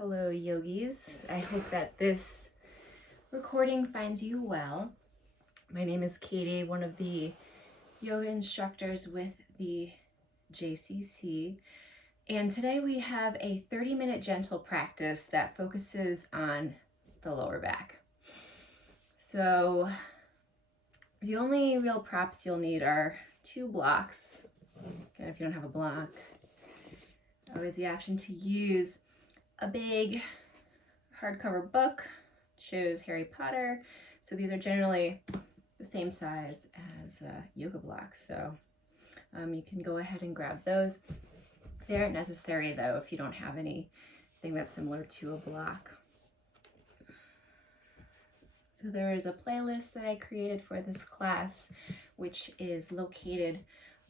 Hello, yogis. I hope that this recording finds you well. My name is Katie, one of the yoga instructors with the JCC. And today we have a 30-minute gentle practice that focuses on the lower back. So the only real props you'll need are 2 blocks. Again, if you don't have a block, always the option to use a big hardcover book. Chose Harry Potter. So these are generally the same size as yoga blocks. So you can go ahead and grab those. They aren't necessary though if you don't have anything that's similar to a block. So there is a playlist that I created for this class, which is located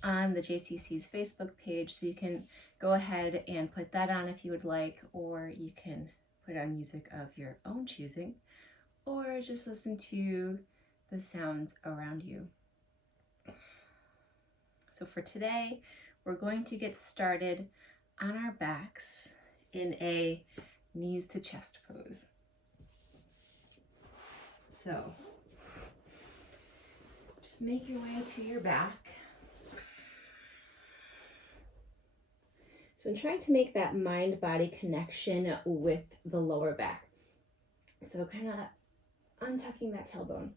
on the JCC's Facebook page. So you can go ahead and put that on if you would like, or you can put on music of your own choosing, or just listen to the sounds around you. So for today, we're going to get started on our backs in a knees to chest pose. So just make your way to your back. So I'm trying to make that mind-body connection with the lower back. So kind of untucking that tailbone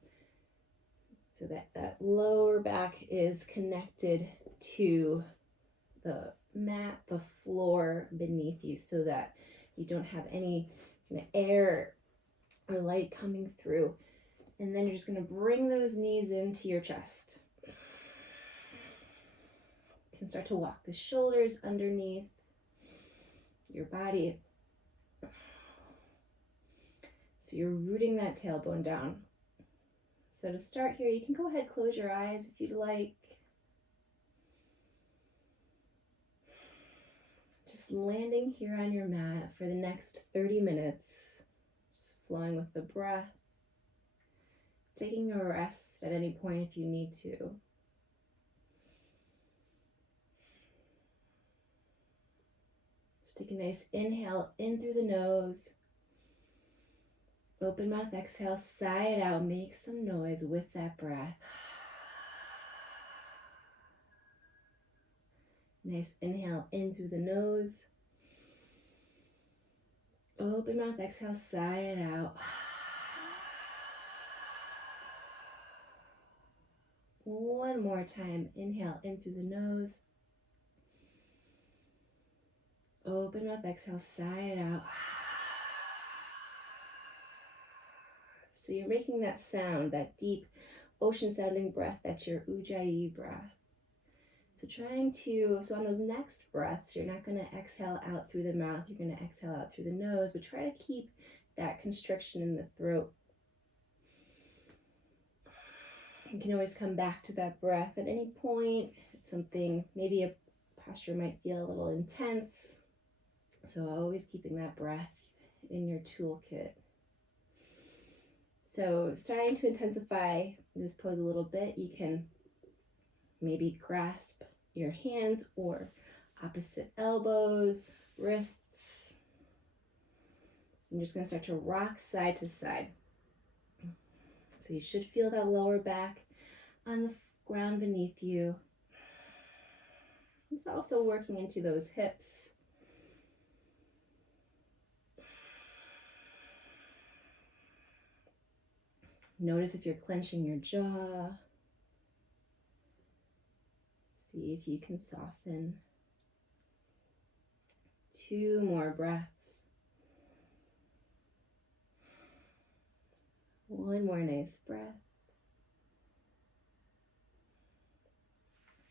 so that that lower back is connected to the mat, the floor beneath you, so that you don't have any kind of air or light coming through. And then you're just going to bring those knees into your chest. You can start to walk the shoulders underneath your body. So you're rooting that tailbone down. So to start here, you can go ahead, close your eyes if you'd like. Just landing here on your mat for the next 30 minutes. Just flowing with the breath. Taking a rest at any point if you need to. Just take a nice inhale in through the nose. Open mouth, exhale, sigh it out. Make some noise with that breath. Nice inhale in through the nose. Open mouth, exhale, sigh it out. One more time. Inhale in through the nose. Open mouth, exhale, sigh it out. So you're making that sound, that deep ocean sounding breath, that's your Ujjayi breath. So on those next breaths, you're not going to exhale out through the mouth, you're going to exhale out through the nose, but try to keep that constriction in the throat. You can always come back to that breath at any point. Something, maybe a posture might feel a little intense. So always keeping that breath in your toolkit. So starting to intensify this pose a little bit, you can maybe grasp your hands or opposite elbows, wrists. I'm just going to start to rock side to side. So you should feel that lower back on the ground beneath you. It's also working into those hips. Notice if you're clenching your jaw. See if you can soften. 2 more breaths. 1 more nice breath.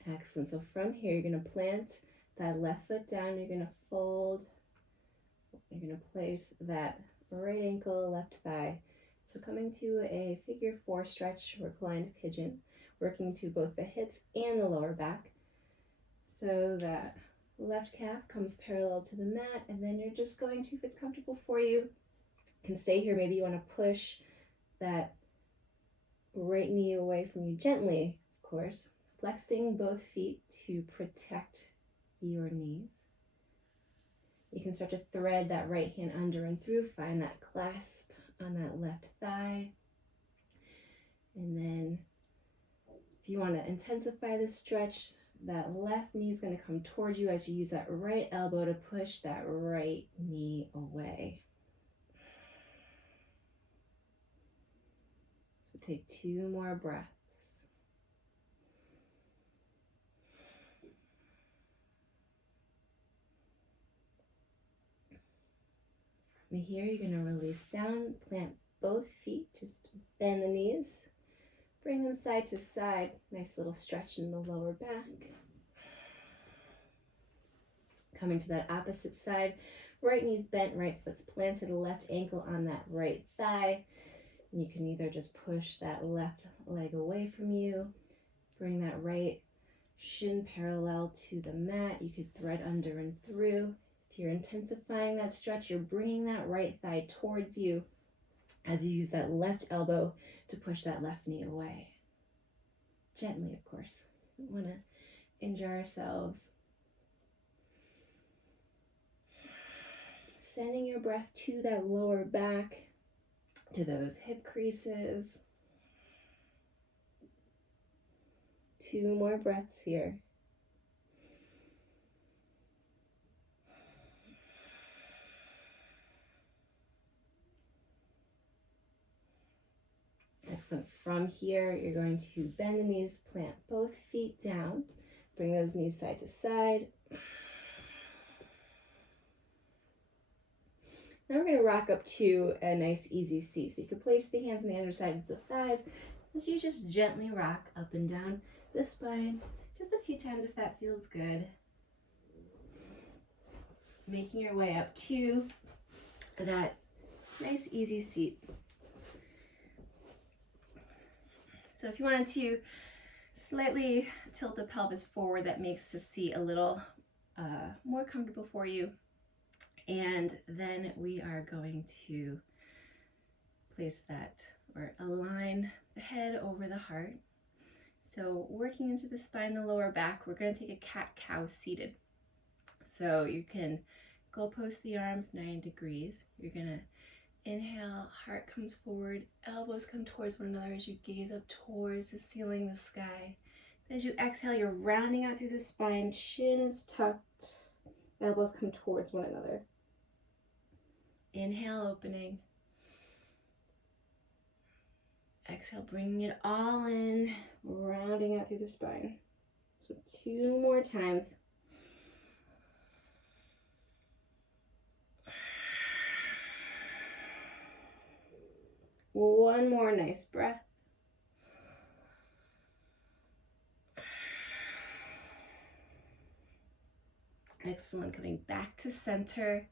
Excellent. So from here, you're going to plant that left foot down. You're going to fold. You're going to place that right ankle, left thigh. So coming to a figure 4 stretch, reclined pigeon, working to both the hips and the lower back. So that left calf comes parallel to the mat, and then you're just going to, if it's comfortable for you, you can stay here. Maybe you want to push that right knee away from you gently, of course, flexing both feet to protect your knees. You You can start to thread that right hand under and through. Find that clasp on that left thigh. And then if you want to intensify the stretch, that left knee is going to come towards you as you use that right elbow to push that right knee away. So take 2 more breaths. From here, you're going to release down, plant both feet, just bend the knees, bring them side to side. Nice little stretch in the lower back. Coming to that opposite side, right knee's bent, right foot's planted, left ankle on that right thigh. And you can either just push that left leg away from you, bring that right shin parallel to the mat. You could thread under and through. If you're intensifying that stretch, you're bringing that right thigh towards you as you use that left elbow to push that left knee away. Gently, of course. We don't want to injure ourselves. Sending your breath to that lower back, to those hip creases. 2 more breaths here. Excellent. From here, you're going to bend the knees, plant both feet down, bring those knees side to side. Now we're going to rock up to a nice easy seat. So you can place the hands on the underside of the thighs as you just gently rock up and down the spine, just a few times if that feels good. Making your way up to that nice easy seat. So if you wanted to slightly tilt the pelvis forward, that makes the seat a little more comfortable for you. And then we are going to place that or align the head over the heart. So working into the spine, the lower back, we're going to take a cat-cow seated. So you can goal post the arms 9 degrees. You're going to inhale, heart comes forward, elbows come towards one another as you gaze up towards the ceiling, the sky. As you exhale, you're rounding out through the spine, chin is tucked, elbows come towards one another. Inhale, opening. Exhale, bringing it all in, rounding out through the spine. So 2 more times. One more nice breath. Excellent. Coming back to center.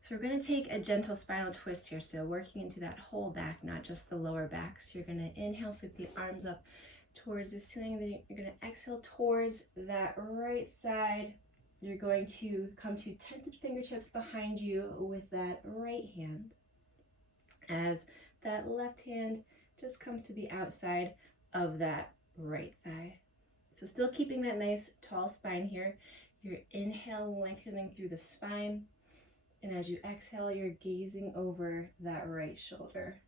So we're going to take a gentle spinal twist here. So working into that whole back, not just the lower back. So you're going to inhale, sweep the arms up towards the ceiling. Then you're going to exhale towards that right side. You're going to come to tented fingertips behind you with that right hand. As that left hand just comes to the outside of that right thigh. So still keeping that nice tall spine here. Your inhale lengthening through the spine. And as you exhale, you're gazing over that right shoulder.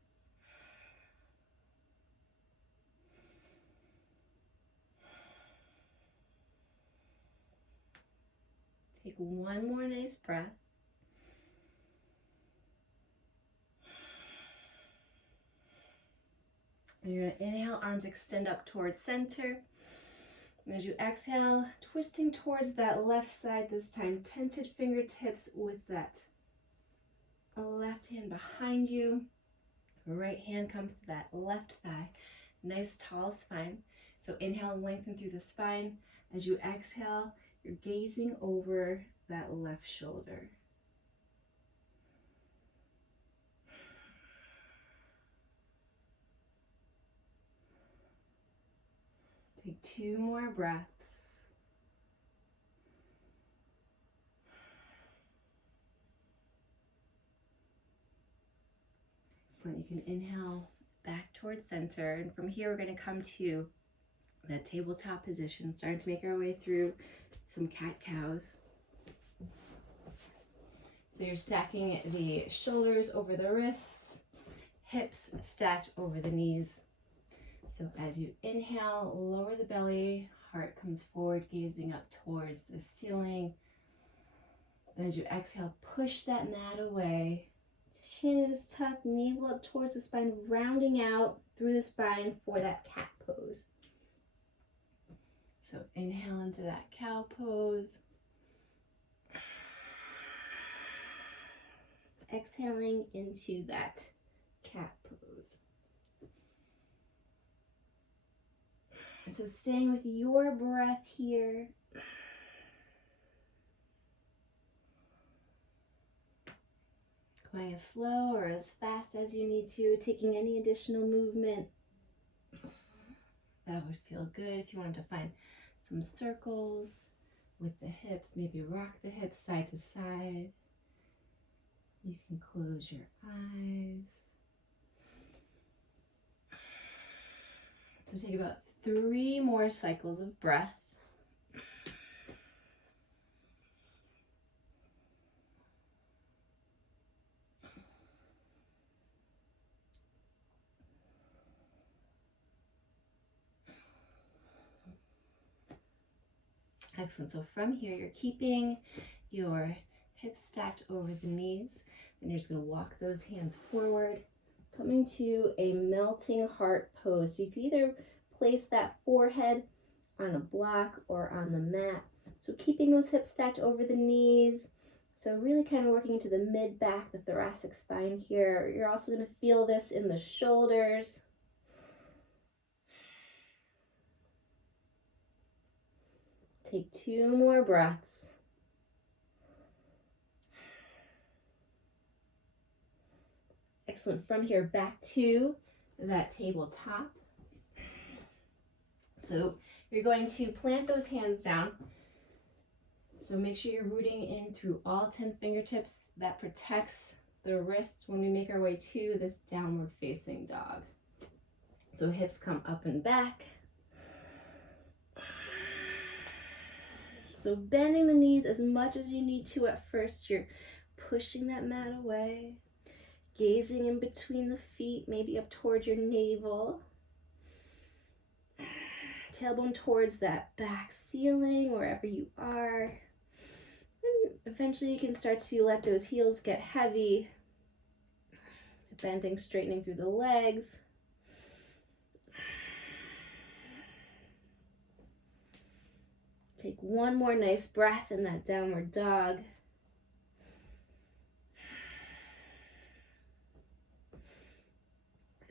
Take one more nice breath. And you're going to inhale, arms extend up towards center. And as you exhale, twisting towards that left side this time, tented fingertips with that left hand behind you. Right hand comes to that left thigh. Nice tall spine. So inhale, lengthen through the spine. As you exhale, you're gazing over that left shoulder. Take 2 more breaths. So you can inhale back towards center. And from here, we're going to come to that tabletop position, starting to make our way through some cat-cows. So you're stacking the shoulders over the wrists, hips stacked over the knees. So as you inhale, lower the belly, heart comes forward, gazing up towards the ceiling. Then as you exhale, push that mat away. Chin is tucked, navel up towards the spine, rounding out through the spine for that cat pose. So inhale into that cow pose. Exhaling into that cat pose. So staying with your breath here. Going as slow or as fast as you need to, taking any additional movement. That would feel good. If you wanted to find some circles with the hips, maybe rock the hips side to side. You can close your eyes. So take about 3 more cycles of breath. Excellent. So from here, you're keeping your hips stacked over the knees. And you're just going to walk those hands forward, coming to a melting heart pose. So you can either place that forehead on a block or on the mat. So keeping those hips stacked over the knees. So really kind of working into the mid-back, the thoracic spine here. You're also going to feel this in the shoulders. Take 2 more breaths. Excellent. From here, back to that tabletop. So you're going to plant those hands down. So make sure you're rooting in through all 10 fingertips. That protects the wrists when we make our way to this downward facing dog. So hips come up and back. So bending the knees as much as you need to at first. You're pushing that mat away. Gazing in between the feet, maybe up towards your navel. Tailbone towards that back ceiling, wherever you are. And eventually you can start to let those heels get heavy. Bending, straightening through the legs. Take 1 more nice breath in that downward dog.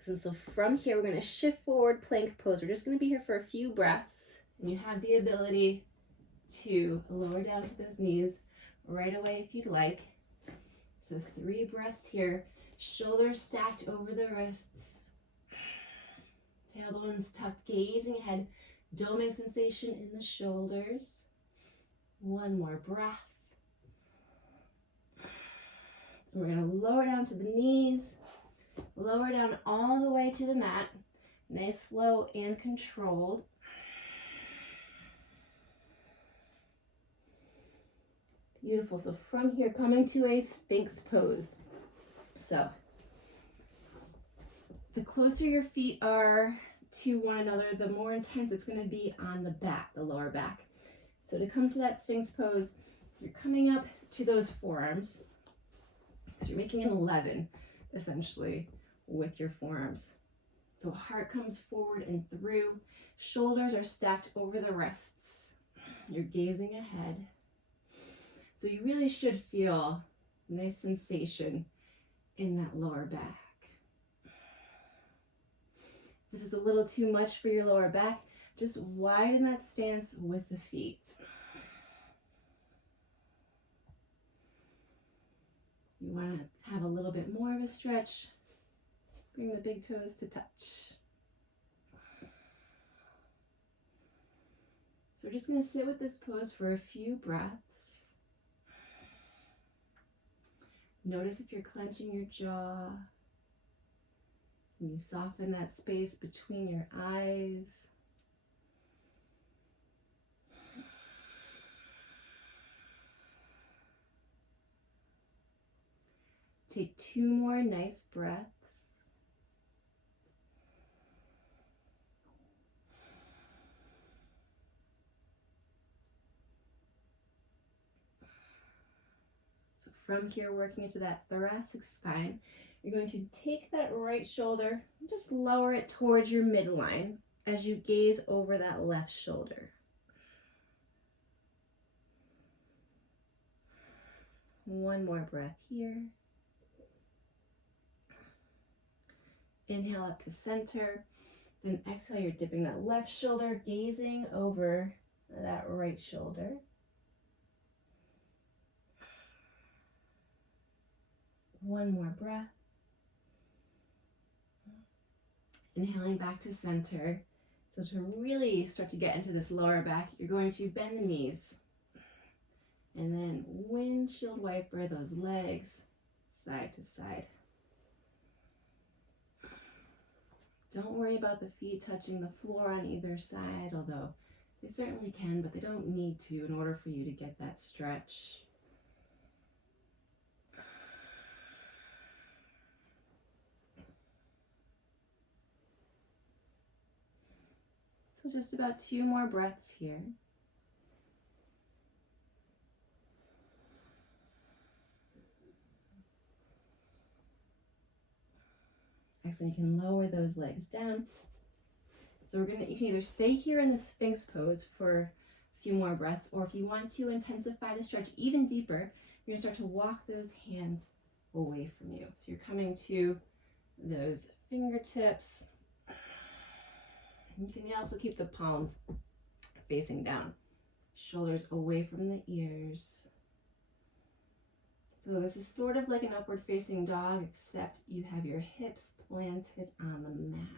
And so from here, we're going to shift forward, plank pose. We're just going to be here for a few breaths. And you have the ability to lower down to those knees right away if you'd like. So 3 breaths here. Shoulders stacked over the wrists. Tailbones tucked, gazing ahead. Doming sensation in the shoulders. 1 more breath. And we're going to lower down to the knees. Lower down all the way to the mat. Nice, slow, and controlled. Beautiful. So from here, coming to a Sphinx pose. So the closer your feet are to one another, the more intense it's going to be on the back, the lower back. So to come to that Sphinx pose, you're coming up to those forearms. So you're making an 11, essentially, with your forearms. So heart comes forward and through. Shoulders are stacked over the wrists. You're gazing ahead. So you really should feel nice sensation in that lower back. If this is a little too much for your lower back, just widen that stance with the feet. You want to have a little bit more of a stretch. Bring the big toes to touch. So we're just going to sit with this pose for a few breaths. Notice if you're clenching your jaw. Can you soften that space between your eyes? Take 2 more nice breaths. So from here, working into that thoracic spine, you're going to take that right shoulder and just lower it towards your midline as you gaze over that left shoulder. One more breath here. Inhale up to center, then exhale, you're dipping that left shoulder, gazing over that right shoulder. One more breath. Inhaling back to center. So to really start to get into this lower back, you're going to bend the knees and then windshield wiper those legs side to side. Don't worry about the feet touching the floor on either side, although they certainly can, but they don't need to in order for you to get that stretch. So just about 2 more breaths here. Excellent, you can lower those legs down. So you can either stay here in the Sphinx pose for a few more breaths, or if you want to intensify the stretch even deeper, you're gonna start to walk those hands away from you. So you're coming to those fingertips. You can also keep the palms facing down, shoulders away from the ears. So this is sort of like an upward facing dog, except you have your hips planted on the mat.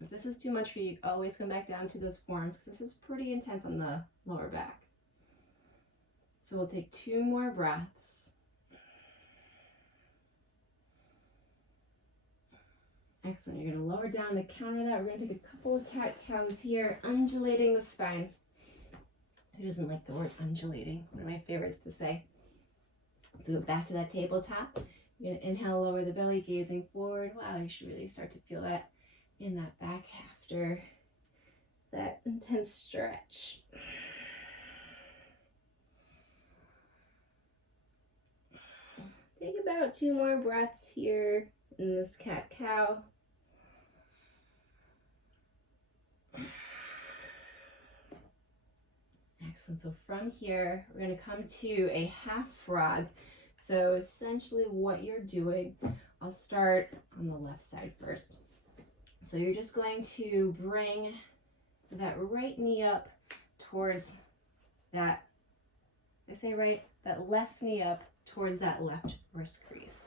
If this is too much for you, always come back down to those forearms because this is pretty intense on the lower back. So we'll take 2 more breaths. Excellent. You're going to lower down to counter that. We're going to take a couple of cat-cows here, undulating the spine. Who doesn't like the word undulating? One of my favorites to say. So back to that tabletop. You're going to inhale, lower the belly, gazing forward. Wow, you should really start to feel that in that back after that intense stretch. Take about 2 more breaths here in this cat-cow. Excellent. So from here, we're going to come to a half frog. So essentially what you're doing, I'll start on the left side first. So you're just going to bring that right knee up towards that, did I say right? That left knee up towards that left wrist crease.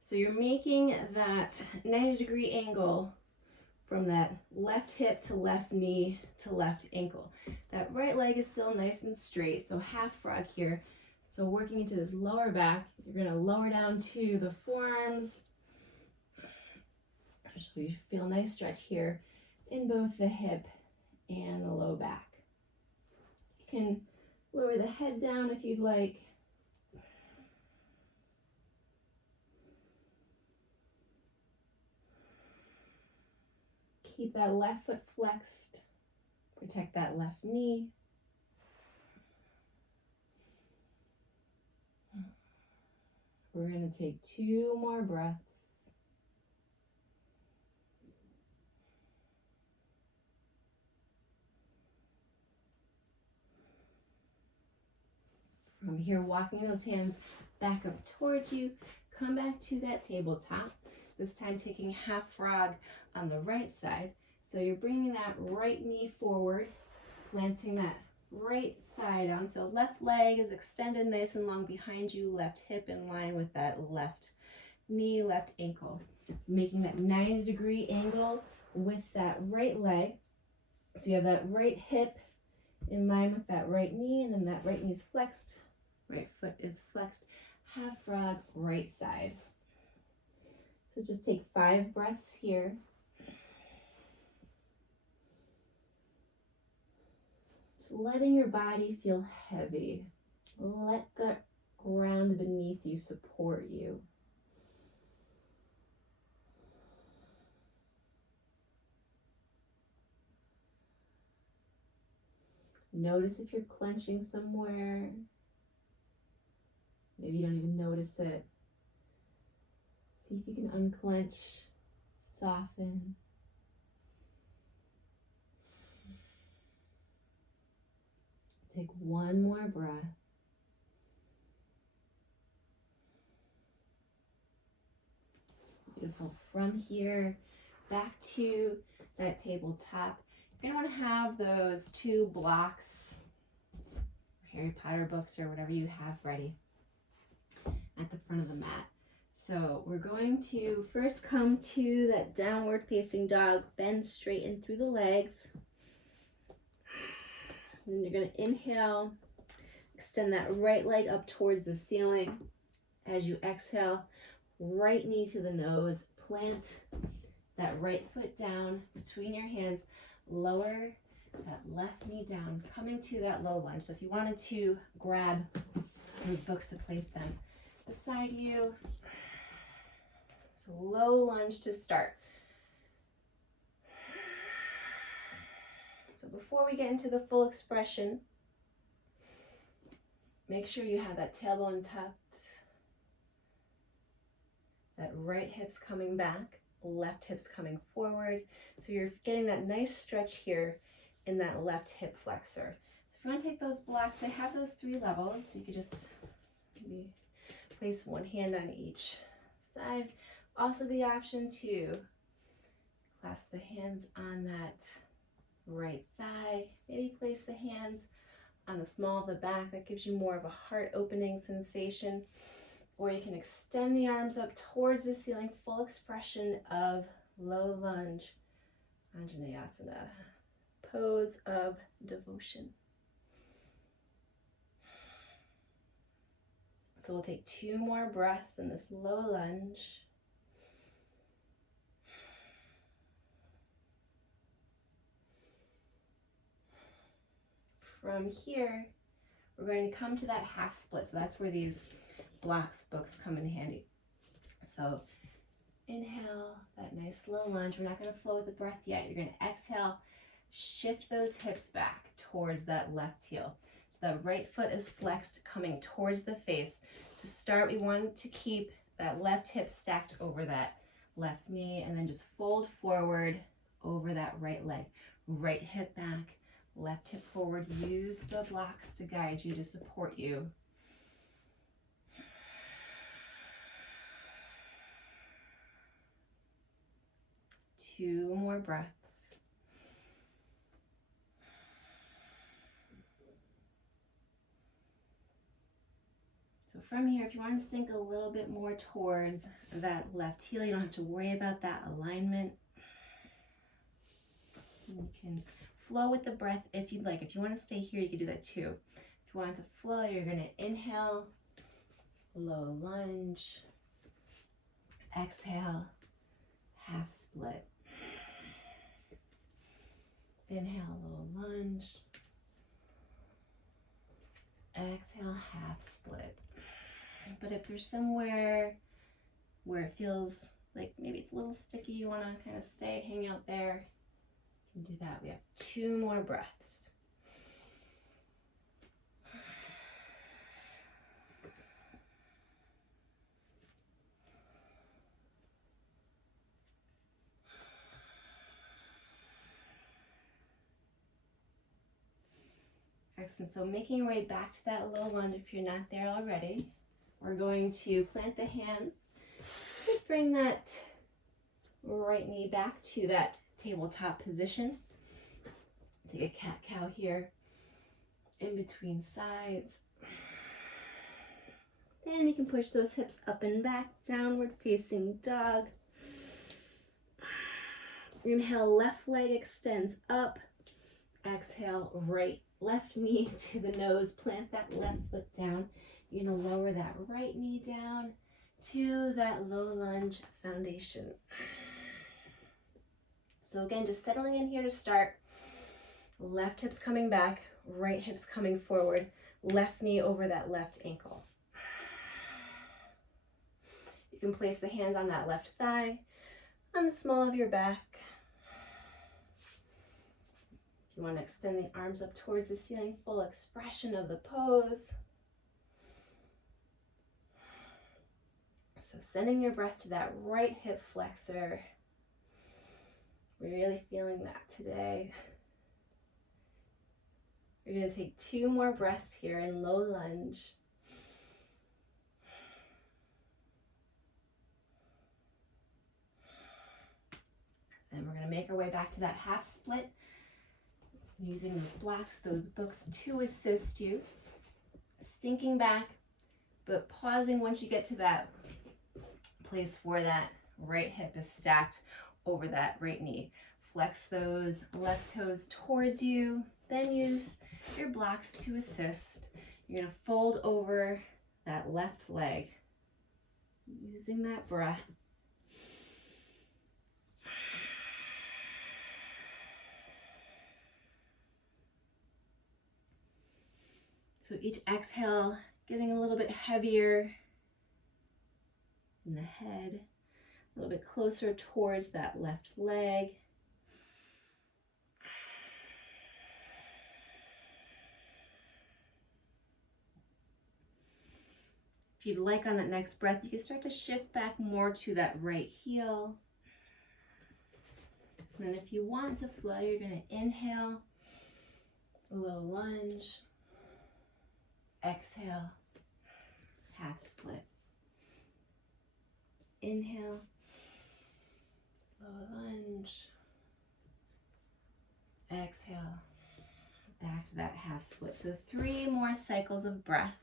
So you're making that 90-degree angle from that left hip to left knee to left ankle. That right leg is still nice and straight, so half frog here. So working into this lower back, you're gonna lower down to the forearms. So you feel a nice stretch here in both the hip and the low back. You can lower the head down if you'd like. Keep that left foot flexed. Protect that left knee. We're going to take 2 more breaths. From here, walking those hands back up towards you. Come back to that tabletop. This time taking half frog on the right side. So you're bringing that right knee forward, planting that right thigh down. So left leg is extended nice and long behind you, left hip in line with that left knee, left ankle. Making that 90-degree angle with that right leg. So you have that right hip in line with that right knee, and then that right knee is flexed, right foot is flexed. Half frog, right side. So just take 5 breaths here. Just letting your body feel heavy. Let the ground beneath you support you. Notice if you're clenching somewhere. Maybe you don't even notice it. See if you can unclench, soften. Take one more breath. Beautiful. From here, back to that tabletop. You're going to want to have those 2 blocks, Harry Potter books or whatever you have ready at the front of the mat. So we're going to first come to that downward facing dog, bend straight in through the legs. And then you're going to inhale, extend that right leg up towards the ceiling. As you exhale, right knee to the nose, plant that right foot down between your hands, lower that left knee down, coming to that low lunge. So if you wanted to grab those books to place them beside you. So low lunge to start. So before we get into the full expression, make sure you have that tailbone tucked, that right hip's coming back, left hip's coming forward. So you're getting that nice stretch here in that left hip flexor. So if you want to take those blocks, they have those 3 levels. So you could just maybe place one hand on each side. Also the option to clasp the hands on that right thigh. Maybe place the hands on the small of the back. That gives you more of a heart opening sensation. Or you can extend the arms up towards the ceiling, full expression of low lunge, Anjaneyasana, pose of devotion. So we'll take 2 more breaths in this low lunge. From here, we're going to come to that half split. So that's where these blocks books come in handy. So inhale, that nice low lunge. We're not going to flow with the breath yet. You're going to exhale, shift those hips back towards that left heel. So that right foot is flexed, coming towards the face. To start, we want to keep that left hip stacked over that left knee, and then just fold forward over that right leg. Right hip back, left hip forward. Use the blocks to guide you, to support you. Two more breaths. So from here, if you want to sink a little bit more towards that left heel, you don't have to worry about that alignment. You can flow with the breath if you'd like. If you want to stay here, you can do that too. If you want it to flow, you're going to inhale, low lunge, exhale, half split. Inhale, low lunge, exhale, half split. But if there's somewhere where it feels like maybe it's a little sticky, you want to kind of stay, hang out there, you can do that. We have two more breaths. Excellent. So making your way back to that low lunge if you're not there already. We're going to plant the hands. Just bring that right knee back to that tabletop position. Take a cat-cow here in between sides. Then you can push those hips up and back, downward facing dog. Inhale, left leg extends up. Exhale, left knee to the nose. Plant that left foot down. You're going to lower that right knee down to that low lunge foundation. So again, just settling in here to start. Left hip's coming back, right hip's coming forward, left knee over that left ankle. You can place the hands on that left thigh, on the small of your back. If you want to extend the arms up towards the ceiling, full expression of the pose. So sending your breath to that right hip flexor. We're really feeling that today. You're going to take 2 more breaths here in low lunge. Then we're going to make our way back to that half split, using those blocks, those books to assist you. Sinking back, but pausing once you get to that place where that right hip is stacked over that right knee. Flex those left toes towards you, then use your blocks to assist. You're going to fold over that left leg, using that breath. So each exhale, getting a little bit heavier in the head, a little bit closer towards that left leg. If you'd like on that next breath, you can start to shift back more to that right heel. And then if you want to flow, you're going to inhale, low lunge, exhale, half split. Inhale, low lunge, exhale, back to that half split. So 3 more cycles of breath.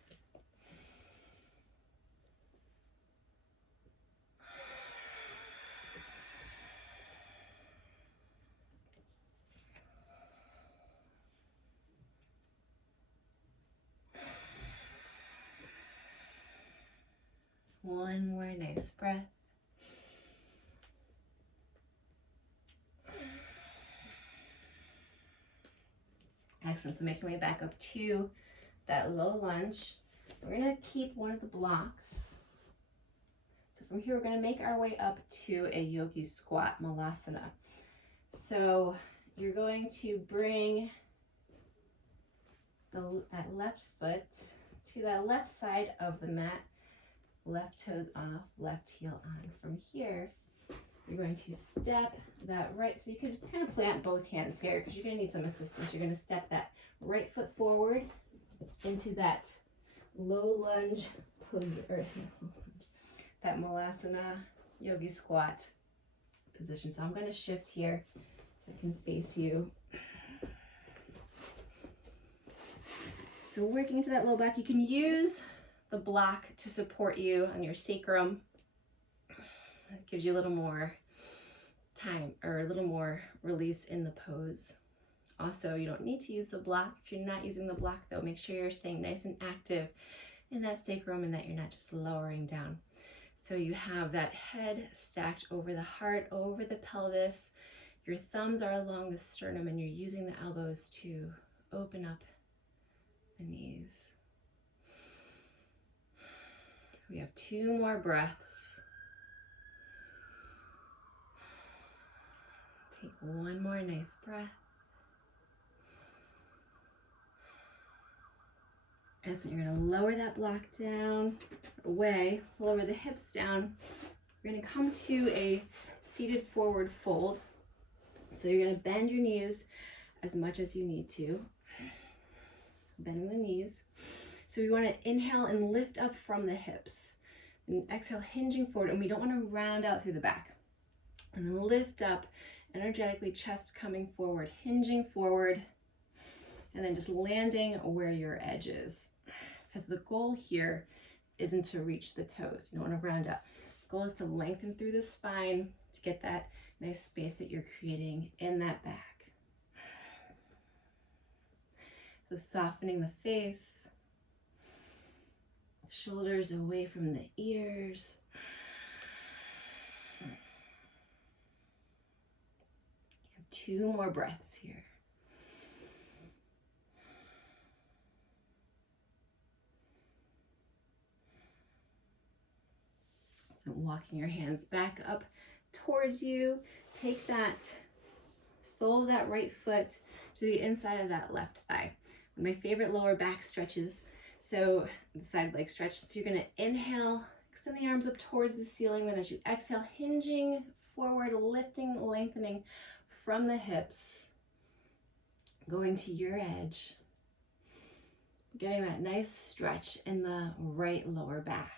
One more nice breath. Excellent. So making our way back up to that low lunge. We're going to keep one of the blocks. So from here, we're going to make our way up to a yogi squat, Malasana. So you're going to bring that left foot to that left side of the mat. Left toes off, left heel on. From here, you're going to step that right, so you can kind of plant both hands here because you're going to need some assistance. You're going to step that right foot forward into that low lunge pose, or that Malasana yogi squat position. So I'm going to shift here so I can face you. So working into that low back, you can use the block to support you on your sacrum. It gives you a little more time or a little more release in the pose. Also, you don't need to use the block. If you're not using the block though, make sure you're staying nice and active in that sacrum and that you're not just lowering down. So you have that head stacked over the heart, over the pelvis. Your thumbs are along the sternum and you're using the elbows to open up the knees. We have 2 more breaths. Take one more nice breath. Excellent. You're going to lower that block down, away, lower the hips down. We're going to come to a seated forward fold. So you're going to bend your knees as much as you need to. Bending the knees. So we want to inhale and lift up from the hips. And exhale, hinging forward. And we don't want to round out through the back. And lift up energetically, chest coming forward, hinging forward. And then just landing where your edge is. Because the goal here isn't to reach the toes. You don't want to round up. The goal is to lengthen through the spine to get that nice space that you're creating in that back. So softening the face. Shoulders away from the ears. 2 more breaths here. walking your hands back up towards you. Take that sole of that right foot to the inside of that left thigh. One of my favorite lower back stretches. So the side leg stretch. So you're going to inhale, extend the arms up towards the ceiling. Then as you exhale, hinging forward, lifting, lengthening from the hips, going to your edge, getting that nice stretch in the right lower back.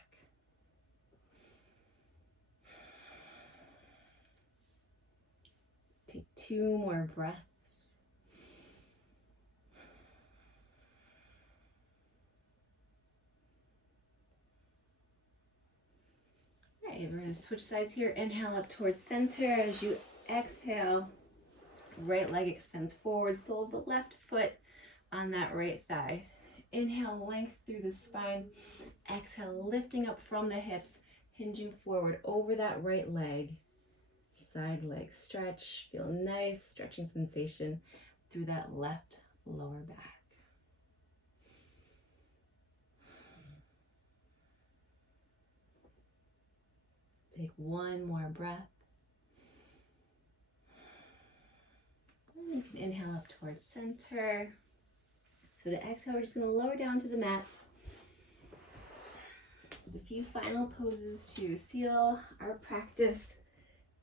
Take 2 more breaths. All right, we're going to switch sides here. Inhale up towards center. As you exhale, right leg extends forward, sole of the left foot on that right thigh. Inhale, length through the spine. Exhale, lifting up from the hips, hinging forward over that right leg. Side leg stretch. Feel nice stretching sensation through that left lower back. Take 1 more breath. And you can inhale up towards center. So to exhale, we're just going to lower down to the mat. Just a few final poses to seal our practice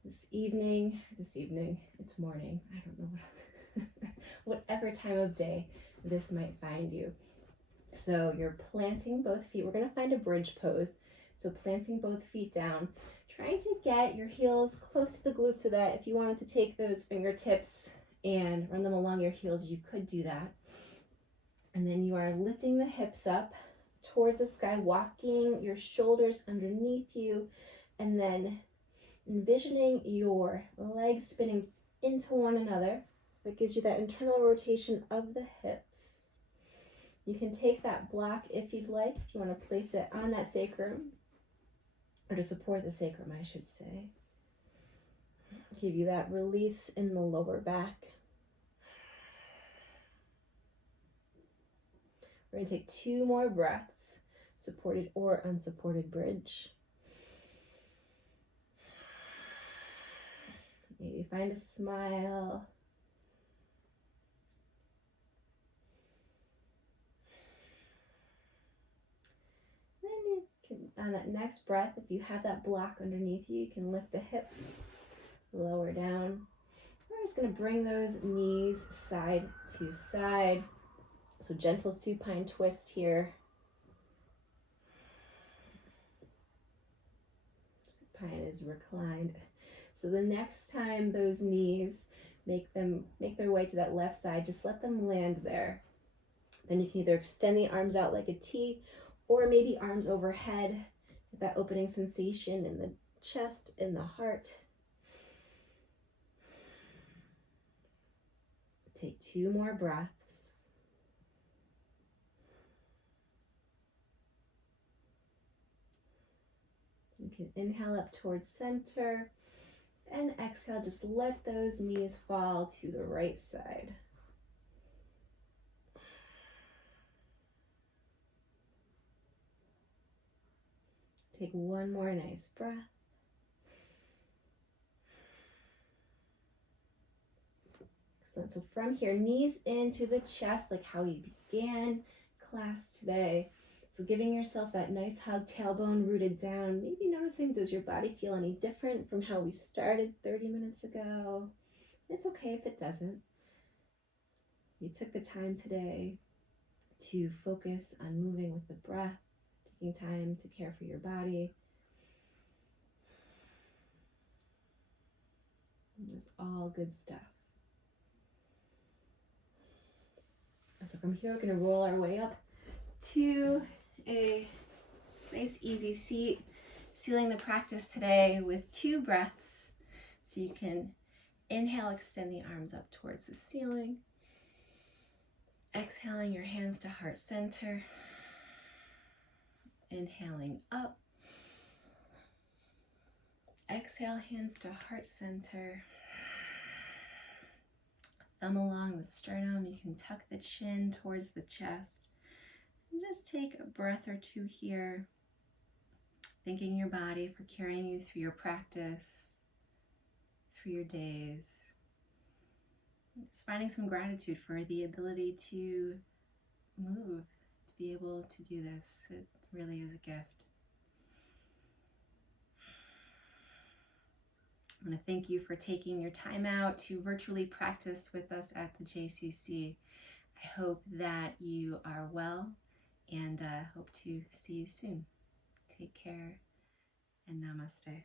this evening, it's morning, I don't know whatever time of day this might find you. So you're planting both feet. We're going to find a bridge pose. So planting both feet down, trying to get your heels close to the glutes so that if you wanted to take those fingertips and run them along your heels, you could do that. And then you are lifting the hips up towards the sky, walking your shoulders underneath you, and then envisioning your legs spinning into one another. That gives you that internal rotation of the hips. You can take that block if you'd like, if you want to place it on that sacrum, or to support the sacrum, I should say. Give you that release in the lower back. We're going to take 2 more breaths, supported or unsupported bridge. Maybe find a smile. Then you can, on that next breath, if you have that block underneath you, you can lift the hips, lower down. We're just going to bring those knees side to side. So gentle supine twist here. Supine is reclined. So the next time those knees make their way to that left side, just let them land there. Then you can either extend the arms out like a T, or maybe arms overhead, get that opening sensation in the chest, in the heart. Take 2 more breaths. You can inhale up towards center, and exhale, just let those knees fall to the right side. Take 1 more nice breath. Excellent. So from here, knees into the chest like how we began class today. So giving yourself that nice hug, tailbone rooted down. Maybe noticing, does your body feel any different from how we started 30 minutes ago? It's okay if it doesn't. You took the time today to focus on moving with the breath, taking time to care for your body. It's all good stuff. So from here, we're going to roll our way up to a nice easy seat, sealing the practice today with 2 breaths. So you can inhale, extend the arms up towards the ceiling. Exhaling your hands to heart center. Inhaling up. Exhale, hands to heart center. Thumb along the sternum. You can tuck the chin towards the chest. And just take a breath or 2 here. thanking your body for carrying you through your practice, through your days. Just finding some gratitude for the ability to move, to be able to do this. It really is a gift. I want to thank you for taking your time out to virtually practice with us at the JCC. I hope that you are well and hope to see you soon. Take care and namaste.